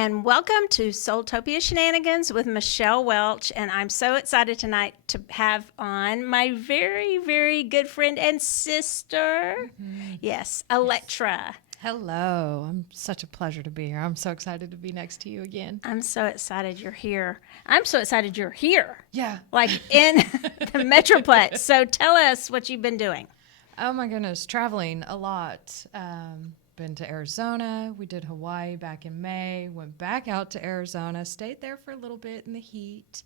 and welcome to SoulTopia Shenanigans with Michelle Welch. And I'm so excited tonight to have on my very, very good friend and sister. Yes, Elektra. Hello. I'm such a pleasure to be here. I'm so excited to be next to you again. I'm so excited you're here. I'm so excited you're here. Yeah. Like in the Metroplex. So tell us what you've been doing. Oh my goodness, traveling a lot. Been to Arizona. We did Hawaii back in May. Went back out to Arizona. Stayed there for a little bit in the heat.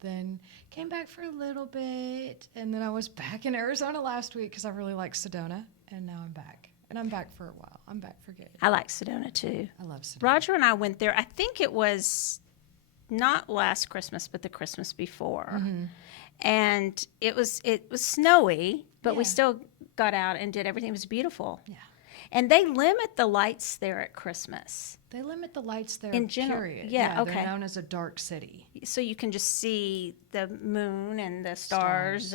Then came back for a little bit. And then I was back in Arizona last week because I really like Sedona. And now I'm back. And I'm back for a while. I'm back for good. I like Sedona too. I love Sedona. Roger and I went there. I think it was not last Christmas, but the Christmas before. Mm-hmm. And it was snowy, but we still got out and did everything. It was beautiful. Yeah. And they limit the lights there at Christmas. They limit the lights there, in general. Period. Yeah, okay. They're known as a dark city. So you can just see the moon and the stars.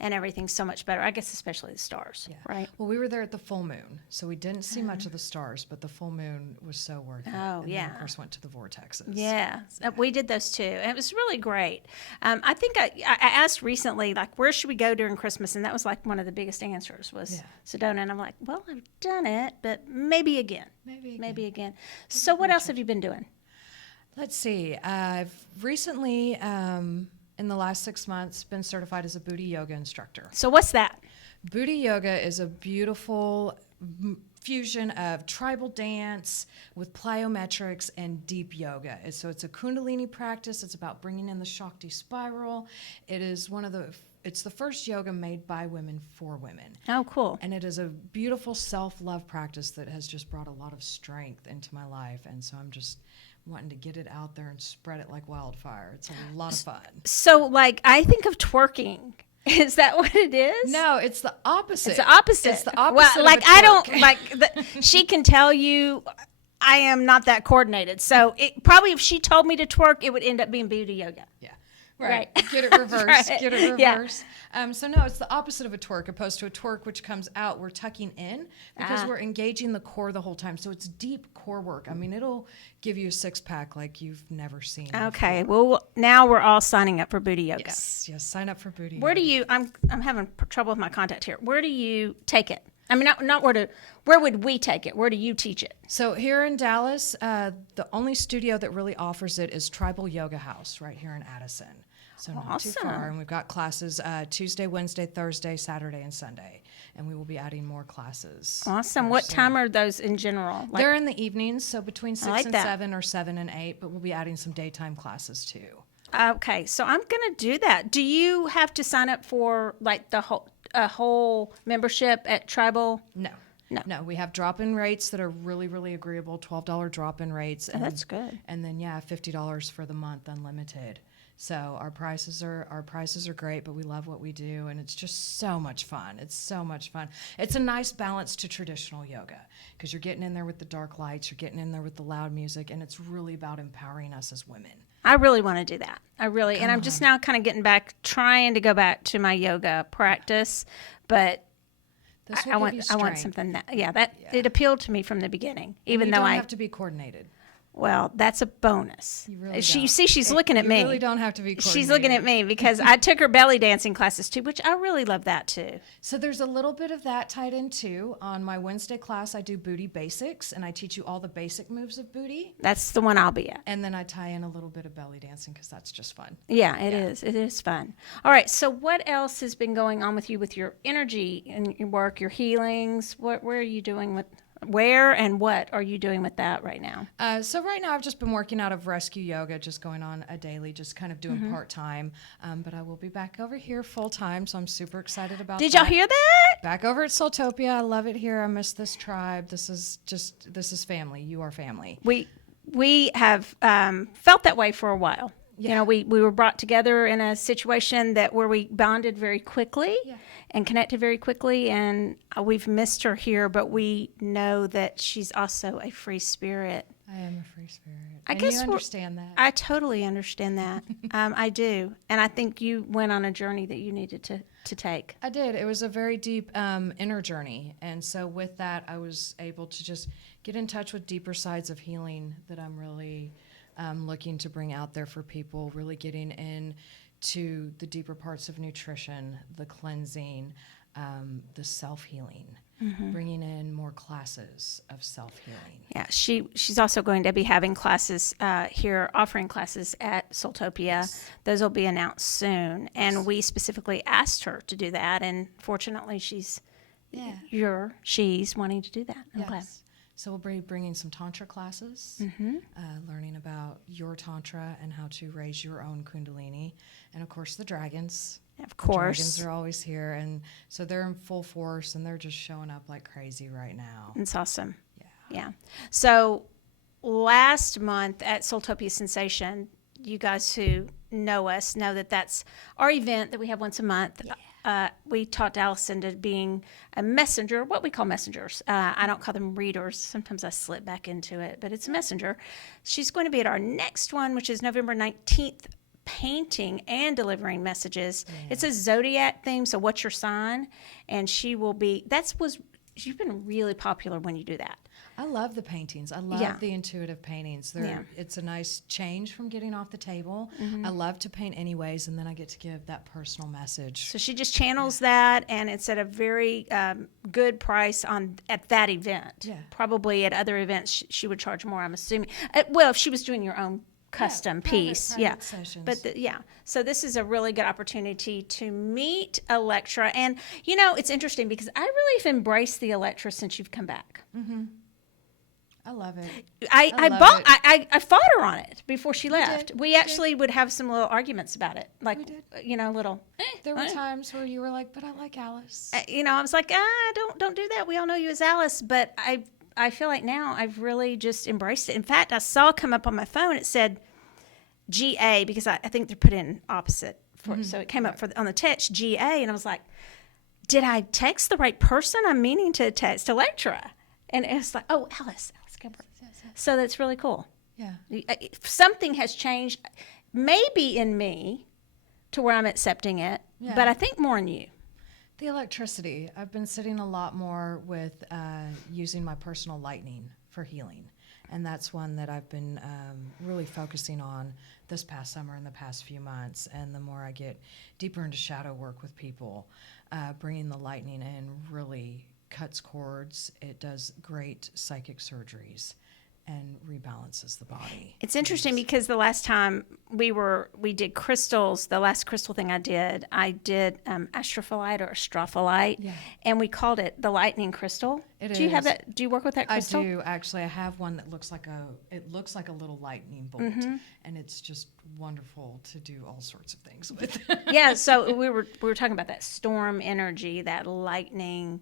and everything so much better. I guess especially the stars, right? Well, we were there at the full moon, so we didn't see much of the stars, but the full moon was so worth it. Oh, and then, of course, went to the vortexes. Yeah, we did those too. And it was really great. I think I asked recently, like, where should we go during Christmas? And that was like one of the biggest answers was Sedona. And I'm like, well, I've done it, but maybe again. Maybe again. So what else have you been doing? Let's see. I've recently... in the last 6 months, been certified as a Booty yoga instructor. So what's that? Booty yoga is a beautiful fusion of tribal dance with plyometrics and deep yoga. So it's a Kundalini practice. It's about bringing in the Shakti spiral. It's the first yoga made by women for women. Oh, cool. And it is a beautiful self-love practice that has just brought a lot of strength into my life. And so I'm just wanting to get it out there and spread it like wildfire. It's a lot of fun. So, like, I think of twerking. Is that what it is? No, it's the opposite. It's the opposite. It's the opposite. Well, like, of a I twerk. don't, like, she can tell you I am not that coordinated. So, probably if she told me to twerk, it would end up being booty yoga. Yeah. Right. Get it reversed. Right. Get it reversed. Yeah. So no, it's the opposite of a twerk, opposed to a twerk which comes out. We're tucking in because we're engaging the core the whole time. So it's deep core work. I mean, it'll give you a six-pack like you've never seen. Okay. Before. Well, now we're all signing up for booty yoga. Yes. Sign up for booty. Where yoga. do you? I'm having trouble with my contact here. Where do you take it? I mean, not where would we take it? Where do you teach it? So here in Dallas, the only studio that really offers it is Tribal Yoga House right here in Addison. So not too far. And we've got classes Tuesday, Wednesday, Thursday, Saturday, and Sunday. And we will be adding more classes. Awesome. What time are those in general? They're in the evenings, so between 6 and 7 or 7 and 8, but we'll be adding some daytime classes too. Okay, so I'm going to do that. Do you have to sign up for like the whole membership at Tribal? No, we have drop-in rates that are really, really agreeable, $12 drop-in rates. And that's good. And then, $50 for the month, unlimited. So our prices are great, but we love what we do, and it's just so much fun. It's so much fun. It's a nice balance to traditional yoga because you're getting in there with the dark lights, you're getting in there with the loud music, and it's really about empowering us as women. I really want to do that. And I'm just now kind of trying to go back to my yoga practice, but I want something it appealed to me from the beginning, even though I have to be coordinated. Well, that's a bonus. You really You see, she's looking at me. You really don't have to be coordinated. She's looking at me because I took her belly dancing classes too, which I really love that too. So there's a little bit of that tied in too. On my Wednesday class, I do booty basics, and I teach you all the basic moves of booty. That's the one I'll be at. And then I tie in a little bit of belly dancing because that's just fun. Yeah, it is. It is fun. All right. So what else has been going on with you with your energy and your work, your healings? Where are you doing with? Where and what are you doing with that right now? So right now I've just been working out of rescue yoga, just going on a daily, just kind of doing part-time. But I will be back over here full-time, so I'm super excited about that. Did y'all hear that? Back over at SoulTopia. I love it here. I miss this tribe. This is family. You are family. We have felt that way for a while. Yeah. You know, we were brought together in a situation where we bonded very quickly and connected very quickly, and we've missed her here, but we know that she's also a free spirit I am a free spirit. I And guess you understand that. I totally understand that. I do. And I think you went on a journey that you needed to take. I did. It was a very deep inner journey. And so with that, I was able to just get in touch with deeper sides of healing that I'm really looking to bring out there for people, really getting into the deeper parts of nutrition, the cleansing, the self-healing, bringing in more classes of self-healing. Yeah, she's also going to be having classes here, offering classes at SoulTopia. Yes. Those will be announced soon. And we specifically asked her to do that. And fortunately, she's wanting to do that. I'm glad. Yes. So we'll be bringing some Tantra classes, learning about your Tantra and how to raise your own Kundalini. And, of course, the dragons. Of course. The dragons are always here. And so they're in full force, and they're just showing up like crazy right now. It's awesome. Yeah. So last month at SoulTopia Sensation, you guys who know us know that that's our event that we have once a month. We taught Alice into being a messenger, what we call messengers. I don't call them readers. Sometimes I slip back into it, but it's a messenger. She's going to be at our next one, which is November 19th, painting and delivering messages. Yeah. It's a zodiac theme, so what's your sign? And she will be, you've been really popular when you do that. I love the paintings. I love the intuitive paintings. It's a nice change from getting off the table. I love to paint anyways, and then I get to give that personal message. So she just channels that, and it's at a very good price at that event. Yeah. Probably at other events she would charge more, I'm assuming. Well, if she was doing your own custom piece. Private sessions. But so this is a really good opportunity to meet Elektra. And, you know, it's interesting because I really have embraced the Elektra since you've come back. I love it. I fought her on it before she left. We actually would have some little arguments about it, like little. There were times where you were like, "But I like Alice." I was like, don't do that. We all know you as Alice, but I feel like now I've really just embraced it. In fact, I saw come up on my phone. It said GA because I think they're put in opposite, so it came up on the text GA, and I was like, did I text the right person? I'm meaning to text Elektra, and it's like, oh, Alice. So that's really cool. Yeah. Something has changed, maybe in me, to where I'm accepting it, but I think more in you. The electricity. I've been sitting a lot more with using my personal lightning for healing. And that's one that I've been really focusing on this past summer and the past few months. And the more I get deeper into shadow work with people, bringing the lightning in really cuts cords. It does great psychic surgeries and rebalances the body. It's interesting because the last time we did crystals, the last crystal thing I did astrophyllite or astrophyllite, and we called it the lightning crystal. Do you have that? Do you work with that crystal? I do, actually. I have one that looks like a little lightning bolt, and it's just wonderful to do all sorts of things with. Yeah, so we were talking about that storm energy, that lightning.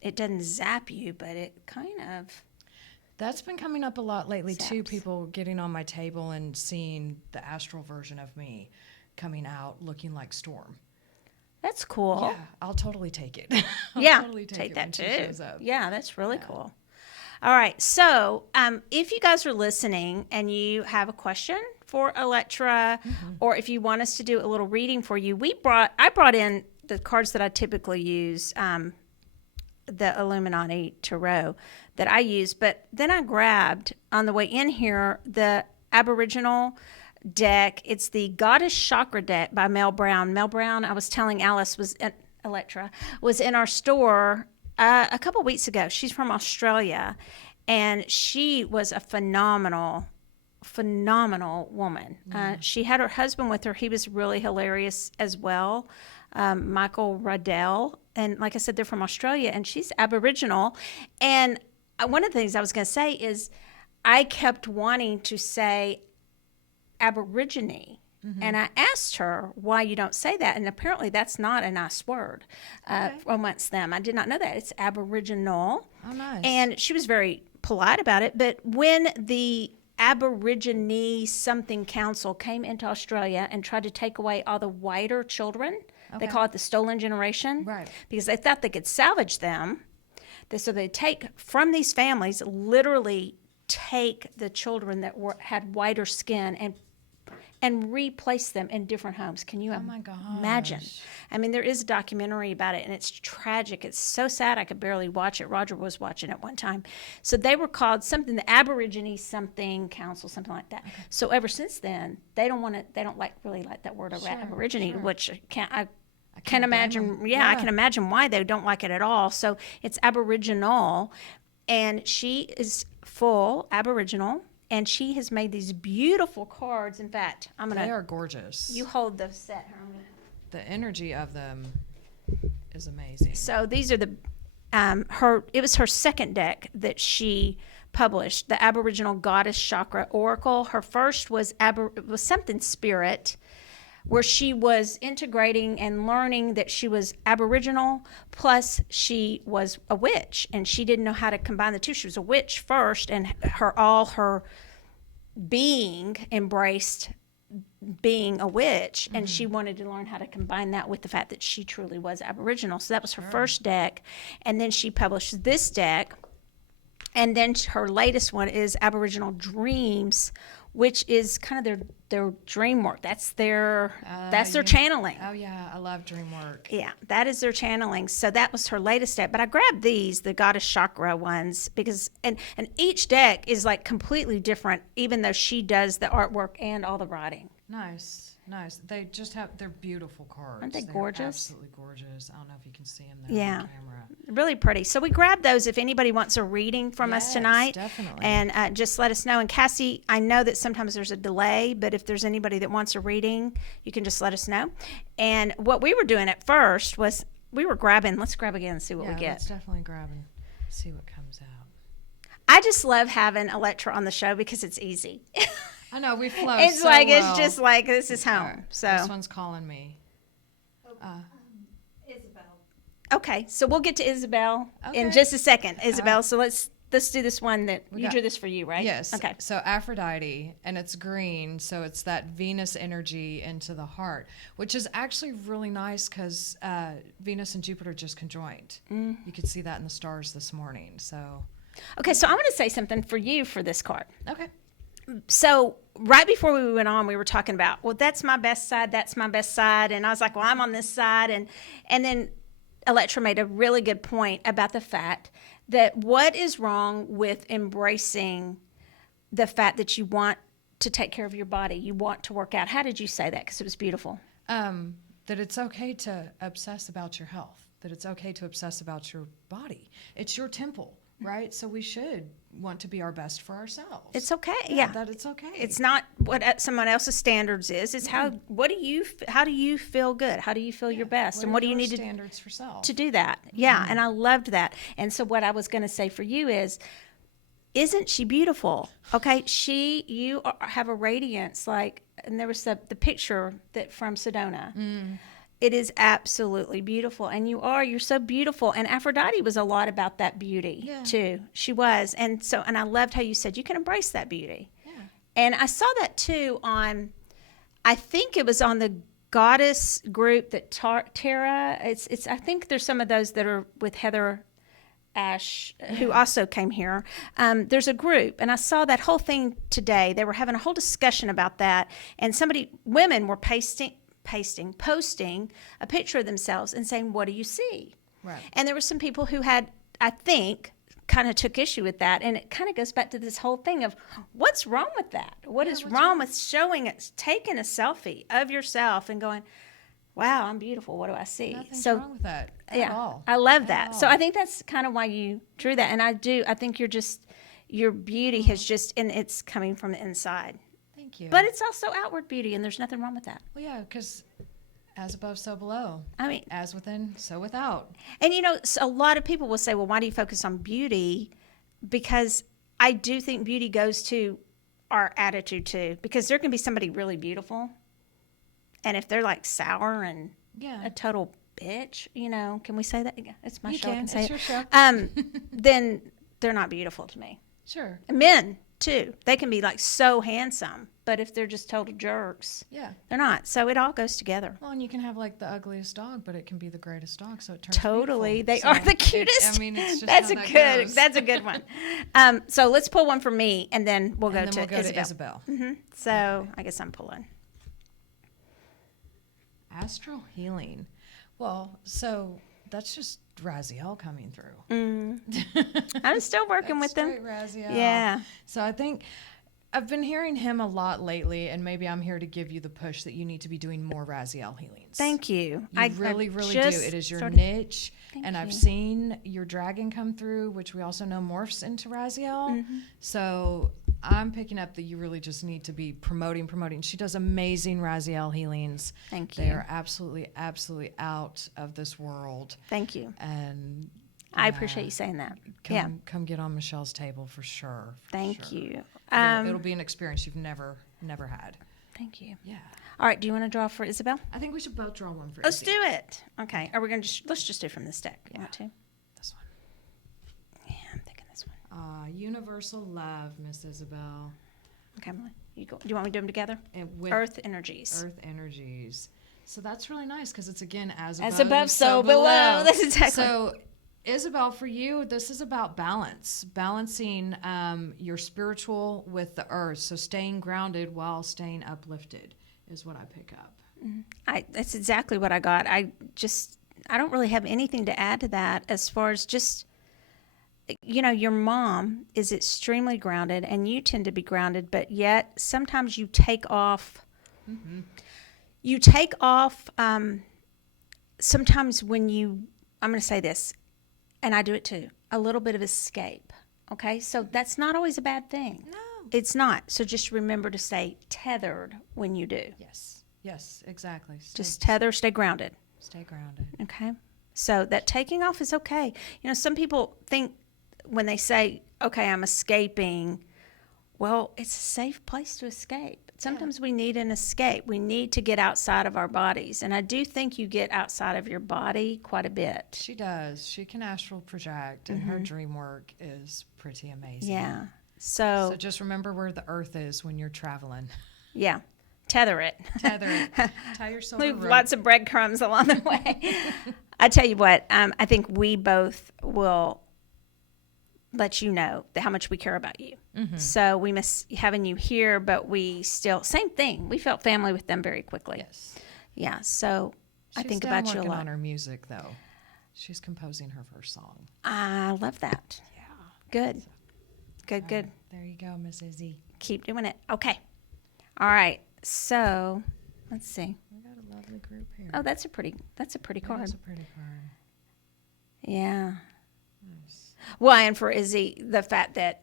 It doesn't zap you, but it kind of. That's been coming up a lot lately, too. People getting on my table and seeing the astral version of me coming out looking like Storm. That's cool. Yeah, I'll totally take it. Totally take that too. Yeah, that's really cool. All right, so if you guys are listening and you have a question for Elektra, or if you want us to do a little reading for you, I brought in the cards that I typically use, the Illuminati Tarot that I use, but then I grabbed on the way in here the Aboriginal deck. It's the Goddess Chakra deck by Mel Brown. Mel Brown, I was telling Alice, Elektra was in our store a couple weeks ago. She's from Australia, and she was a phenomenal woman. She had her husband with her. He was really hilarious as well. Michael Riddell, and like I said, they're from Australia, and she's Aboriginal. And one of the things I was going to say is I kept wanting to say Aborigine, and I asked her why you don't say that, and apparently that's not a nice word amongst them. I did not know that. It's Aboriginal. Oh, nice. And she was very polite about it, but when the Aborigine something council came into Australia and tried to take away all the whiter children, they call it the stolen generation, because they thought they could salvage them. So they take from these families, literally take the children that had whiter skin and replace them in different homes. Can you imagine? I mean, there is a documentary about it, and it's tragic. It's so sad I could barely watch it. Roger was watching it one time. So they were called something, the Aborigine something council, something like that. Okay. So ever since then, they don't really like that word Aborigine, which I can imagine. I can imagine why they don't like it at all. So it's Aboriginal, and she is full Aboriginal. And she has made these beautiful cards. In fact, They are gorgeous. You hold the set. The energy of them is amazing. So these are it was her second deck that she published, the Aboriginal Goddess Chakra Oracle. Her first was something spirit, where she was integrating and learning that she was Aboriginal, plus she was a witch, and she didn't know how to combine the two. She was a witch first, and her being embraced being a witch, and she wanted to learn how to combine that with the fact that she truly was Aboriginal. So that was her first deck, and then she published this deck, and then her latest one is Aboriginal Dreams, which is kind of their dream work. That's their channeling. Oh yeah, I love dream work. Yeah, that is their channeling. So that was her latest deck. But I grabbed these, the Goddess Chakra ones, because and each deck is like completely different, even though she does the artwork and all the writing. Nice. They just they're beautiful cards. Aren't they gorgeous? Absolutely gorgeous. I don't know if you can see them there on camera. Really pretty. So we grabbed those if anybody wants a reading from us tonight. Definitely. And just let us know. And Cassie, I know that sometimes there's a delay, but if there's anybody that wants a reading, you can just let us know. And what we were doing at first was let's grab again and see what we get. Let's definitely grab and see what comes out. I just love having Elektra on the show because it's easy. I know, we flow It's just like, this is home. Right. So this one's calling me. Isabel. Okay, so we'll get to Isabel in just a second. Isabel, right. So let's do this one that you drew this for you, right? Yes. Okay. So Aphrodite, and it's green, so it's that Venus energy into the heart, which is actually really nice because Venus and Jupiter just conjoined. You could see that in the stars this morning. So. Okay, so I want to say something for you for this card. Okay. So right before we went on, we were talking about, well, that's my best side, and I was like, well, I'm on this side, and then Elektra made a really good point about the fact that what is wrong with embracing the fact that you want to take care of your body, you want to work out. How did you say that? Because it was beautiful. That it's okay to obsess about your health, that it's okay to obsess about your body. It's your temple. Right, so we should want to be our best for ourselves. It's okay, yeah. That it's okay. It's not what someone else's standards is. It's how do you feel good? How do you feel your best? And what do you need standards for self to do that? Yeah, and I loved that. And so what I was going to say for you is, isn't she beautiful? Okay, you have a radiance like, and there was the picture that from Sedona. It is absolutely beautiful, and you're so beautiful. And Aphrodite was a lot about that beauty too. She was, and I loved how you said you can embrace that beauty. Yeah. And I saw that too on, I think it was on the Goddess group that Tara. It's I think there's some of those that are with Heather Ash, who also came here. There's a group, and I saw that whole thing today. They were having a whole discussion about that, and women were posting a picture of themselves and saying, what do you see? Right. And there were some people who had, I think, kind of took issue with that. And it kind of goes back to this whole thing of what's wrong with that? What's wrong with taking a selfie of yourself and going, wow, I'm beautiful. What do I see? Nothing's wrong with that at all. I love that. So I think that's kind of why you drew that. And I think your beauty has just, and it's coming from the inside. Thank you. But it's also outward beauty, and there's nothing wrong with that. Well, yeah, because as above, so below. I mean, as within, so without. And a lot of people will say, well, why do you focus on beauty? Because I do think beauty goes to our attitude too. Because there can be somebody really beautiful, and if they're like sour and a total bitch, can we say that? It's my show. I can say it's your show. Then they're not beautiful to me. Sure. Men too. They can be like so handsome, but if they're just total jerks, Yeah. they're not. So it all goes together. Well, and you can have like the ugliest dog, but it can be the greatest dog, so it turns Totally, beautiful. they are the cutest. It's just that's how a that good. goes. That's a good one. So let's pull one for me, and then we'll go And then to we'll go Isabel. to Isabel. So I guess I'm pulling. Astral healing. Well, so that's just Raziel coming through. I'm still working with them. Straight Raziel. Yeah. So I think I've been hearing him a lot lately, and maybe I'm here to give you the push that you need to be doing more Raziel healings. Thank you. You really do. just It is your started- niche, Thank and I've you. seen your dragon come through, which we also know morphs into Raziel. Mm-hmm. So I'm picking up that you really just need to be promoting. She does amazing Raziel healings. Thank They you. are absolutely out of this world. Thank you. And I appreciate you saying that. Yeah. come get on Michelle's table for sure. Thank you. It'll be an experience you've never had. Thank you. Yeah. All right. Do you want to draw for Isabel? I think we should both draw one for Let's Izzy. do it. Okay. Are we going to let's just do from this deck. You want to? This one. Yeah, I'm thinking this one. Universal love, Miss Isabel. Okay, Emily. You go. Do you want me to do them together? And with Earth energies. Earth energies. So that's really nice because it's again as Above, so below. That's exactly. So, Isabel, for you, this is about balancing your spiritual with the earth. So staying grounded while staying uplifted is what I pick up. That's exactly what I got. I don't really have anything to add to that as far as just, your mom is extremely grounded and you tend to be grounded, but yet sometimes you take off. Mm-hmm. You take off sometimes when I'm going to say this, and I do it too, a little bit of escape. Okay, so that's not always a bad thing. No. It's not. So just remember to stay tethered when you do. Yes, exactly. Just tether, stay grounded. Stay grounded. Okay. So that taking off is okay. Some people think when they say, okay, I'm escaping, well, it's a safe place to escape. Sometimes we need an escape. We need to get outside of our bodies. And I do think you get outside of your body quite a bit. She does. She can astral project, and her dream work is pretty amazing. Yeah. So just remember where the earth is when you're traveling. Yeah. Tether it. Tether it. Tie your silver Leave rope. lots of breadcrumbs along the way. I tell you what, I think we both will let you know how much we care about you. Mm-hmm. So we miss having you here, but we still, same thing. We felt family with them very quickly. Yes. Yeah. So I think down about you a working lot. on her music, though. She's composing her first song. I love that. Yeah. Good. Good, good. There you go, Miss Izzy. Keep doing it. Okay. All right. So let's see. We got a lovely group here. Oh, that's a pretty card. That's a pretty card. Yeah. Nice. Well, and for Izzy, the fact that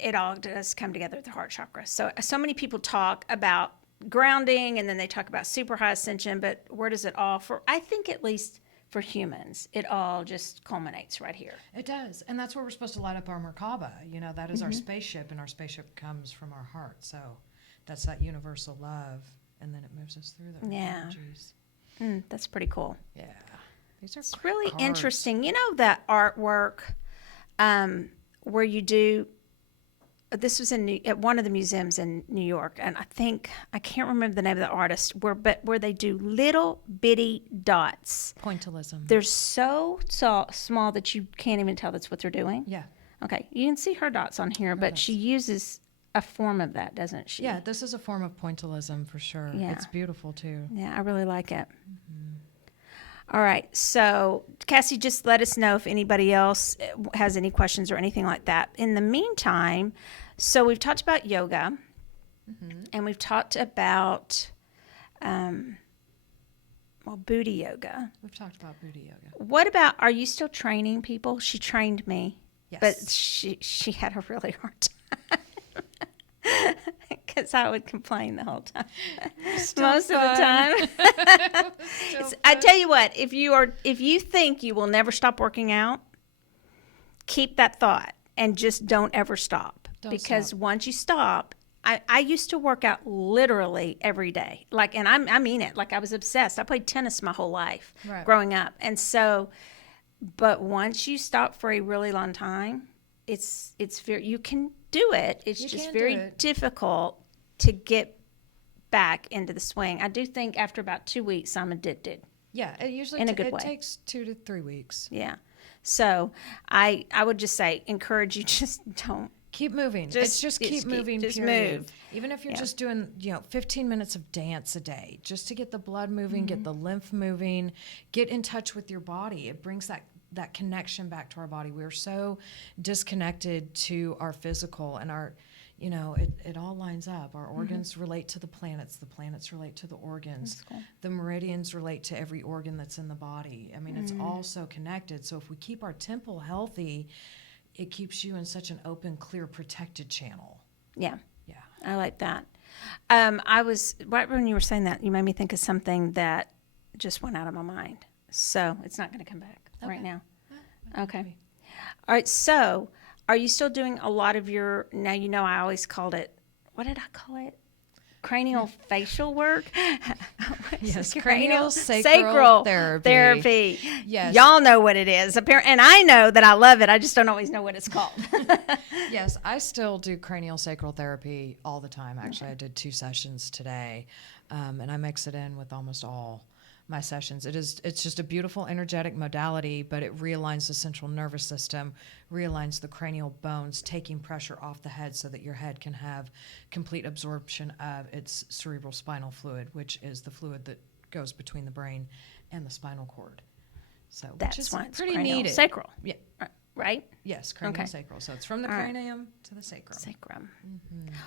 it all does come together at the heart chakra. So many people talk about grounding and then they talk about super high ascension, but where does it all, I think at least for humans, it all just culminates right here. It does. And that's where we're supposed to light up our Merkaba. That is our spaceship, and our spaceship comes from our heart. So that's that universal love. And then it moves us through the energies. That's pretty cool. Yeah. These are It's really cards. interesting. That artwork where you do, this was at one of the museums in New York, and I can't remember the name of the artist, where they do little bitty dots. Pointillism. They're so small that you can't even tell that's what they're doing. Yeah. Okay, you can see her dots on here, but dots. she uses a form of that, doesn't she? Yeah, this is a form of pointillism for sure. Yeah. It's beautiful too. Yeah, I really like it. All right, so Cassie, just let us know if anybody else has any questions or anything like that. In the meantime, so we've talked about yoga, and we've talked about, booty yoga. We've talked about booty yoga. What about, are you still training people? She trained me, Yes. but she had a really hard time. Because I would complain the whole time. Most of the time. I tell you what, if you think you will never stop working out, keep that thought and just don't ever stop. Because once you stop, I used to work out literally every day. And I mean it. I was obsessed. I played tennis my whole life growing up. And so, but once you stop for a really long time, it's very, you can do it. It's just very difficult to get back into the swing. I do think after about 2 weeks, I'm addicted. Yeah, it usually In a good way. takes 2 to 3 weeks. Yeah. So I would just say, encourage you, just don't. Keep moving. Keep moving. Just period. move. Even if you're just doing, 15 minutes of dance a day, just to get the blood moving, get the lymph moving, get in touch with your body. It brings that connection back to our body. We're so disconnected to our physical, and our, it all lines up. Our organs relate to the planets relate to the organs. Cool. The meridians relate to every organ that's in the body. I mean, it's all so connected. So if we keep our temple healthy, it keeps you in such an open, clear, protected channel. Yeah. Yeah. I like that. I was, right when you were saying that, you made me think of something that just went out of my mind. So it's not going to come back right now. Okay. All right. So are you still doing a lot of your, now I always called it, what did I call it? Cranial facial work? Yes, cranial sacral therapy. Yes. Y'all know what it is. And I know that I love it. I just don't always know what it's called. Yes, I still do cranial sacral therapy all the time. Actually, I did 2 sessions today, and I mix it in with almost all my sessions. It's just a beautiful energetic modality, but it realigns the central nervous system, realigns the cranial bones, taking pressure off the head so that your head can have complete absorption of its cerebral spinal fluid, which is the fluid that goes between the brain and the spinal cord. So that's why it's pretty cranial needed. Sacral. Yeah. Right? Yes, cranial sacral. So it's from the cranium to the sacrum.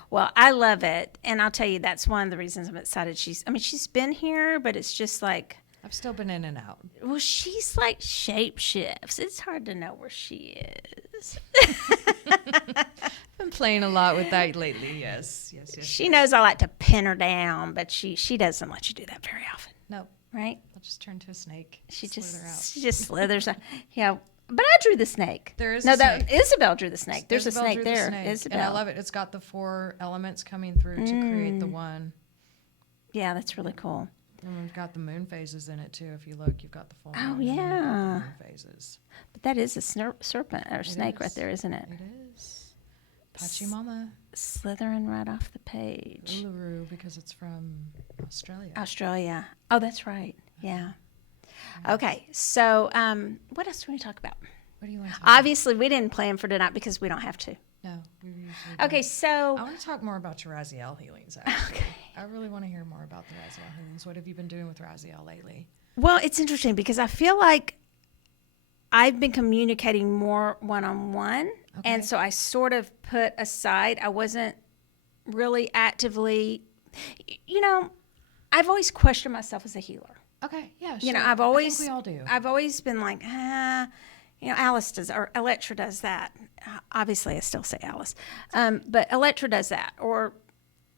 Well, I love it. And I'll tell you, that's one of the reasons I'm excited. She's been here, but it's just like, I've still been in and out. well, she's like shape shifts. It's hard to know where she is. I've been playing a lot with that lately. Yes. She knows I like to pin her down, but she doesn't let you do that very often. No. Right? I'll just turn to a snake. She just slithers. Yeah. But I drew the snake. There is a snake. Isabel drew the snake. There's Isabel a snake drew there. the snake. Isabel. And I love it. It's got the 4 elements coming through to create the one. Yeah, that's really cool. And we've got the moon phases in it too. If you look, you've got the full moon. Oh, yeah. Moon phases. But that is a serpent or snake right there, isn't it? It is. Pachamama. Slithering right off the page. Uluru, because it's from Australia. Australia. Oh, that's right. Yeah. Okay, so what else do we want to talk about? What do you want to talk about? Obviously, we didn't plan for tonight because we don't have to. No, we usually Okay, don't. so... I want to talk more about your Raziel healings, actually. Okay. I really want to hear more about the Raziel healings. What have you been doing with Raziel lately? Well, it's interesting because I feel like I've been communicating more one-on-one, and so I sort of put aside, I wasn't really actively... I've always questioned myself as a healer. Okay, yeah, sure. I've always... I think we all do. I've always been like, Alice does, or Elektra does that. Obviously, I still say Alice. But Elektra does that, or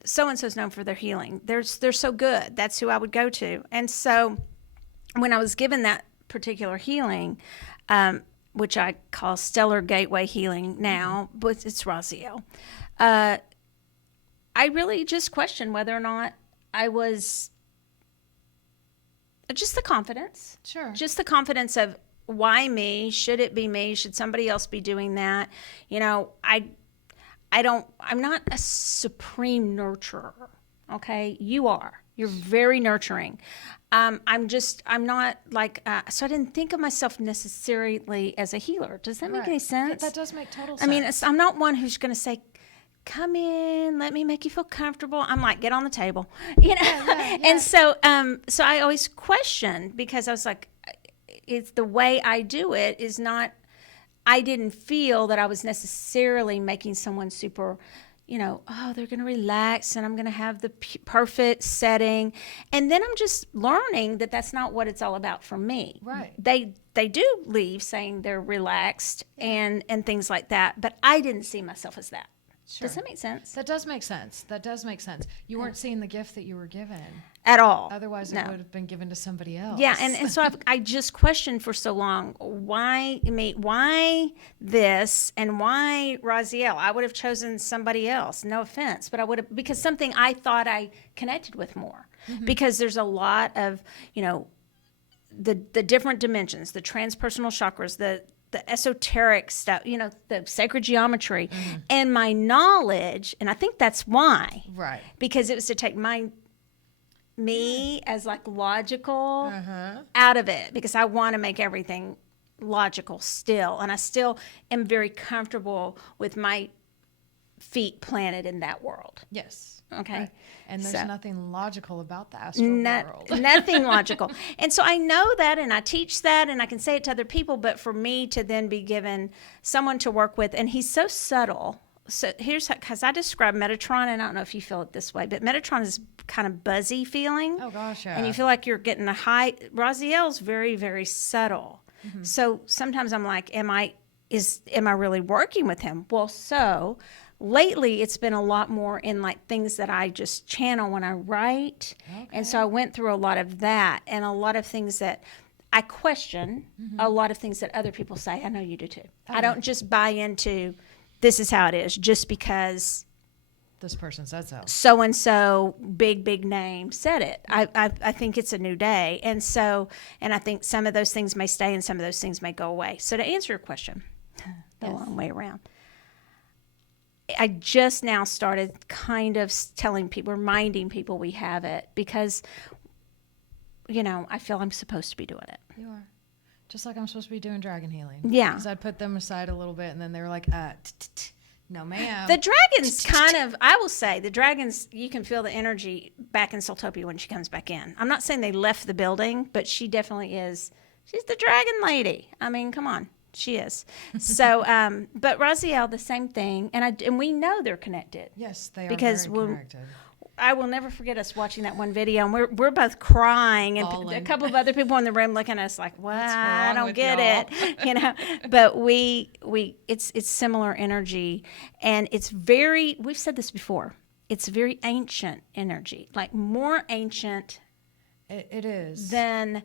so-and-so's known for their healing. They're so good. That's who I would go to. And so when I was given that particular healing, which I call Stellar Gateway Healing now, but it's Raziel, I really just questioned whether or not I was... Just the confidence. Sure. Just the confidence of, why me? Should it be me? Should somebody else be doing that? I'm not a supreme nurturer. Okay. You are. You're very nurturing. I'm not like, so I didn't think of myself necessarily as a healer. Does that make any sense? That does make total sense. I mean, I'm not one who's going to say, come in, let me make you feel comfortable. I'm like, get on the table, Yeah. And so I always questioned, because I was like, it's the way I do it is not, I didn't feel that I was necessarily making someone super, they're going to relax and I'm going to have the perfect setting. And then I'm just learning that that's not what it's all about for me. Right. They do leave saying they're relaxed and things like that, but I didn't see myself as that. Sure. Does that make sense? That does make sense. You weren't seeing the gift that you were given. At all. Otherwise, it would have been given to somebody else. Yeah, and so I just questioned for so long, why me? Why this? And why Raziel? I would have chosen somebody else. No offense, but I would have, because something I thought I connected with more. Mm-hmm. Because there's a lot of, the different dimensions, the transpersonal chakras, the esoteric stuff, the sacred geometry, and my knowledge. And I think that's why. Right. Because it was to take my me as like logical Uh-huh. out of it, because I want to make everything logical still. And I still am very comfortable with my feet planted in that world. Yes. Okay. Right. And there's So- nothing logical about the astral world. Nothing logical. And so I know that, and I teach that, and I can say it to other people, but for me to then be given someone to work with, and he's so subtle. So here's because I describe Metatron, and I don't know if you feel it this way, but Metatron is kind of buzzy feeling. Oh, gosh, yeah. And you feel like you're getting a high. Raziel's very, very subtle. So sometimes I'm like, am I really working with him? Well, so lately it's been a lot more in like things that I just channel when I write. And so I went through a lot of that, and a lot of things that I question, a lot of things that other people say. I know you do too. I don't just buy into this is how it is just because This person said so. so and so big name said it. I think it's a new day, and I think some of those things may stay and some of those things may go away. So to answer your question, the long way around, I just now started kind of telling people, reminding people we have it, because I feel I'm supposed to be doing it. You are. Just like I'm supposed to be doing dragon healing. Yeah. Because I'd put them aside a little bit, and then they were like, no, ma'am. The dragons kind of, I will say, the dragons, you can feel the energy back in SoulTopia when she comes back in. I'm not saying they left the building, but she definitely is. She's the dragon lady. I mean, come on. She is. So, but Raziel, the same thing. And we know they're connected. Yes, they are Because very connected. I will never forget us watching that one video, and we're both crying, and a Bawling. couple of other people in the room looking at us like, "What? I wrong don't with get y'all?" it," But it's similar energy, and it's very. We've said this before. It's very ancient energy, like more ancient It is. than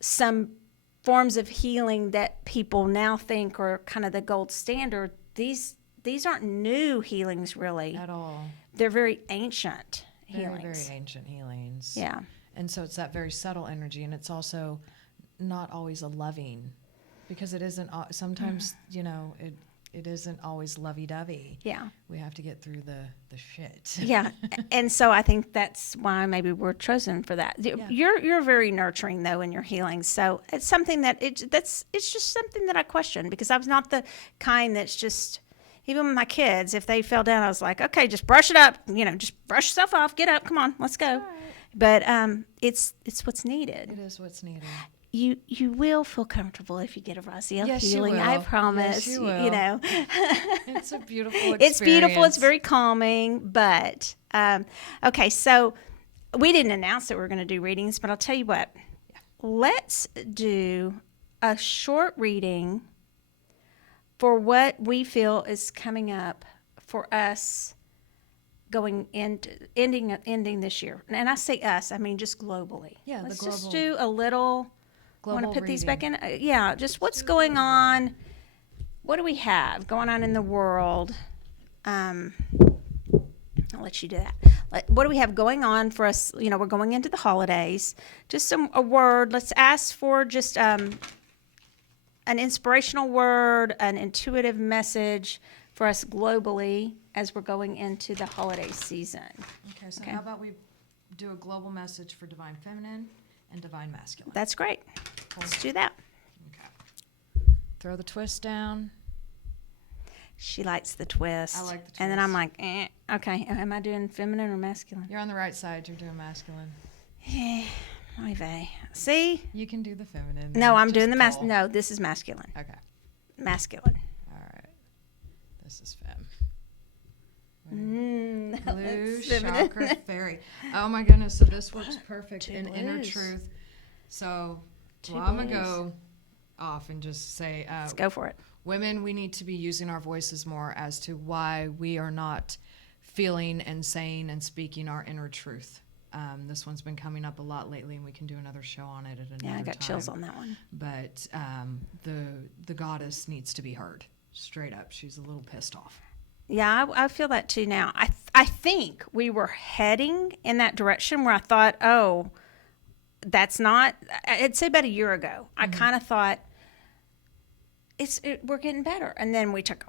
some forms of healing that people now think are kind of the gold standard. These aren't new healings, really. At all. They're very ancient Very, healings. very ancient healings. Yeah. And so it's that very subtle energy, and it's also not always a loving, because it isn't, sometimes, it isn't always lovey-dovey. Yeah. We have to get through the shit. Yeah. And so I think that's why maybe we're chosen for that. You're very nurturing though in your healing. So it's something that it's just something that I question, because I was not the kind that's just, even with my kids, if they fell down, I was like, okay, just brush it up, just brush yourself off, get up, come on, let's go. But it's what's needed. It is what's needed. You will feel comfortable if you get a Raziel Yes, you healing. will. I promise. Yes, you will. It's a beautiful experience. It's beautiful. It's very calming. But okay, so we didn't announce that we were going to do readings, but I'll tell you what. Let's do a short reading for what we feel is coming up for us going into ending this year. And I say us, I mean just globally. Yeah, let's the just global. do a little. Global Want to put these reading. back in? Yeah, just what's going on. What do we have going on in the world? I'll let you do that. What do we have going on for us? We're going into the holidays. Just a word. Let's ask for just an inspirational word, an intuitive message for us globally as we're going into the holiday season. Okay, so how about we do a global message for divine feminine and divine masculine? That's great. Let's do that. Okay. Throw the twist down. She likes the twist. I like the And then I'm twist. like, okay, am I doing feminine or masculine? You're on the right side. You're doing masculine. Oy vey. See? You can do the feminine. No, I'm Just doing the pull. No, this is masculine. Okay. Masculine. All right. This is fem. Mm, Blue that's feminine. chakra fairy. Oh my goodness! So this works perfect Two in inner blues. truth. So Two I'm gonna blues. go off and just say, Let's go for it. women, we need to be using our voices more as to why we are not feeling and saying and speaking our inner truth. This one's been coming up a lot lately, and we can do another show on it at another time. Yeah, I got chills on that one. But the goddess needs to be heard. Straight up, she's a little pissed off. Yeah, I feel that too now. I think we were heading in that direction where I thought, oh, that's not. I'd say about a year ago. I kind of thought we're getting better, and then we took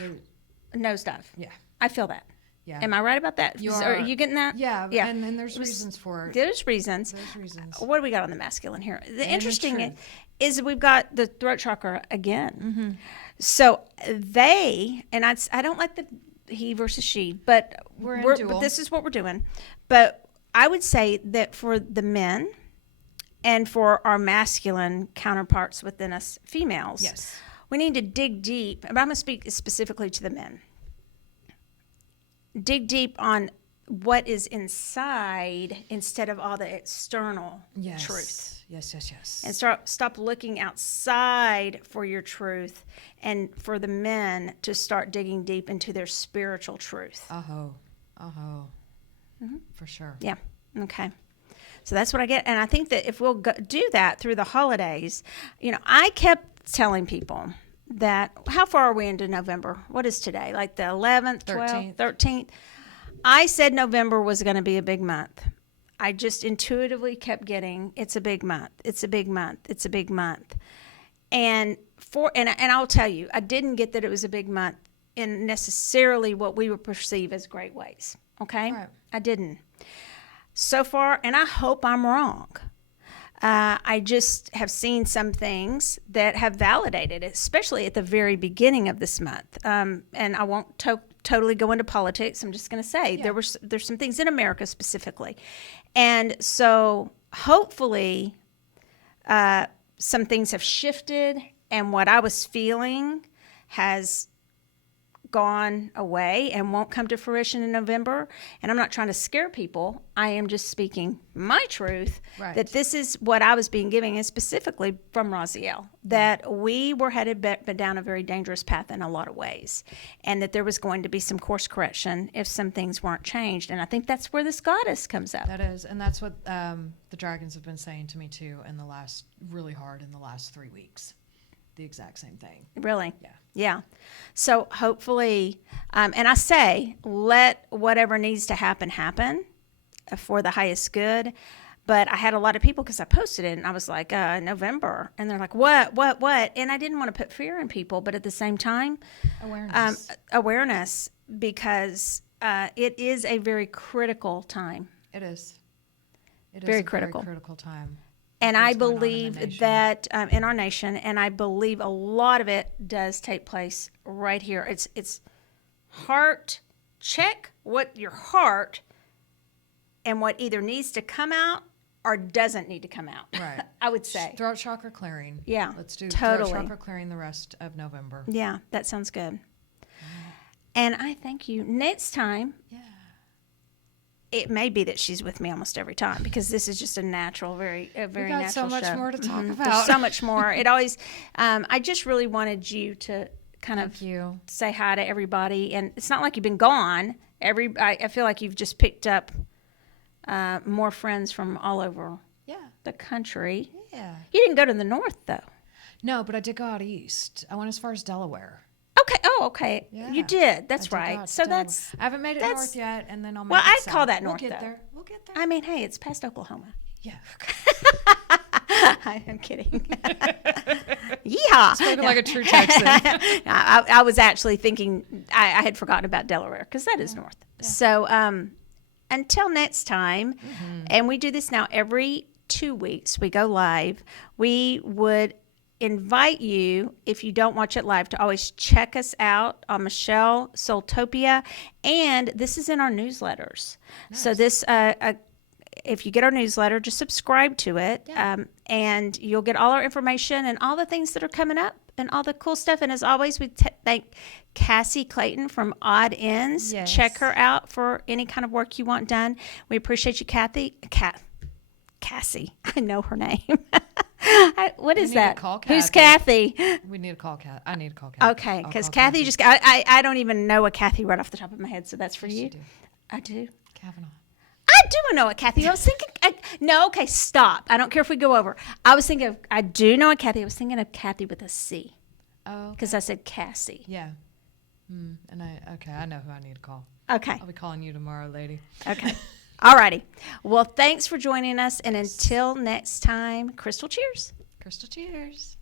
a nosedive. Yeah. I feel that. Yeah. Am I right about that? Are you getting that? Yeah. Yeah. And there's reasons for it. There's reasons. There's reasons. What do we got on the masculine here? The And interesting the truth. is we've got the throat chakra again. Mm-hmm. So I don't like the he versus she, but We're in dual. but this is what we're doing. But I would say that for the men and for our masculine counterparts within us females, Yes. we need to dig deep. But I'm going to speak specifically to the men. Dig deep on what is inside instead of all the external Yes. truth. Yes. And stop looking outside for your truth, and for the men to start digging deep into their spiritual truth. For sure. Yeah. Okay. So that's what I get. And I think that if we'll do that through the holidays, I kept telling people that, how far are we into November? What is today? Like the 11th, 12th, 13th? I said November was going to be a big month. I just intuitively kept getting, it's a big month. It's a big month. It's a big month. And I'll tell you, I didn't get that it was a big month in necessarily what we would perceive as great ways. Okay? Right. I didn't. So far, and I hope I'm wrong. I just have seen some things that have validated it, especially at the very beginning of this month. And I won't totally go into politics. I'm just going to say there's some things in America specifically. And so hopefully some things have shifted, and what I was feeling has gone away and won't come to fruition in November. And I'm not trying to scare people. I am just speaking my truth, that this is what I was being given, and specifically from Raziel, that we were headed down a very dangerous path in a lot of ways, and that there was going to be some course correction if some things weren't changed. And I think that's where this goddess comes up. That is, and that's what the dragons have been saying to me too in the last 3 weeks. The exact same thing. Really? Yeah. Yeah. So hopefully, and I say, let whatever needs to happen for the highest good. But I had a lot of people, because I posted it and I was like, November. And they're like, what? And I didn't want to put fear in people, but at the same time, awareness, because it is a very critical time. It is. It is very a critical. Very critical time. And I believe that in our nation, and I believe a lot of it does take place right here. It's heart, check what your heart and what either needs to come out or doesn't need to come out. Right. I would say. Throat chakra clearing. Yeah. Let's do totally. throat chakra clearing the rest of November. Yeah, that sounds good. And I thank you. Next time. Yeah. It may be that she's with me almost every time, because this is just a very natural We got so much show. more to talk about. There's so much more. It always, I just really wanted you to kind say hi to everybody. And it's not like you've been gone. I feel like you've just picked up more friends from all over the country. Yeah. You didn't go to the north, though. No, but I did go out east. I went as far as Delaware. Okay. Oh, okay. Yeah. You did. That's right. So that's. I haven't made it north yet, and then I'll make well, it I'd south. call that north, We'll get though. there. We'll get there. I mean, hey, it's past Oklahoma. Yeah. I am kidding. Yeehaw. Spoken like a true Texan. I was actually thinking, I had forgotten about Delaware, because that is north. Yeah. So until next time, and we do this now every 2 weeks, we go live. We would invite you, if you don't watch it live, to always check us out on Michelle SoulTopia, and this is in our newsletters. Nice. So this, if you get our newsletter, just subscribe to it, and you'll get all our information and all the things that are coming up and all the cool stuff. And as always, we thank Cassie Clayton from Odd Ends. Yes. Check her out for any kind of work you want done. We appreciate you, Cassie. I know her name. What is that? Who's Kathy? We need to call Kathy. I need to call Kathy. Okay, because Kathy just got, I don't even know a Kathy right off the top of my head, so that's for you. Do. I do. Kavanaugh. I do know a Kathy. I was thinking, no, okay, stop. I don't care if we go over. I was thinking I do know a Kathy. I was thinking of Kathy with a C. Oh. Because I said Cassie. Yeah. And I know who I need to call. Okay. I'll be calling you tomorrow, lady. Okay. All righty. Well, thanks for joining us. And until next time, crystal cheers. Crystal cheers.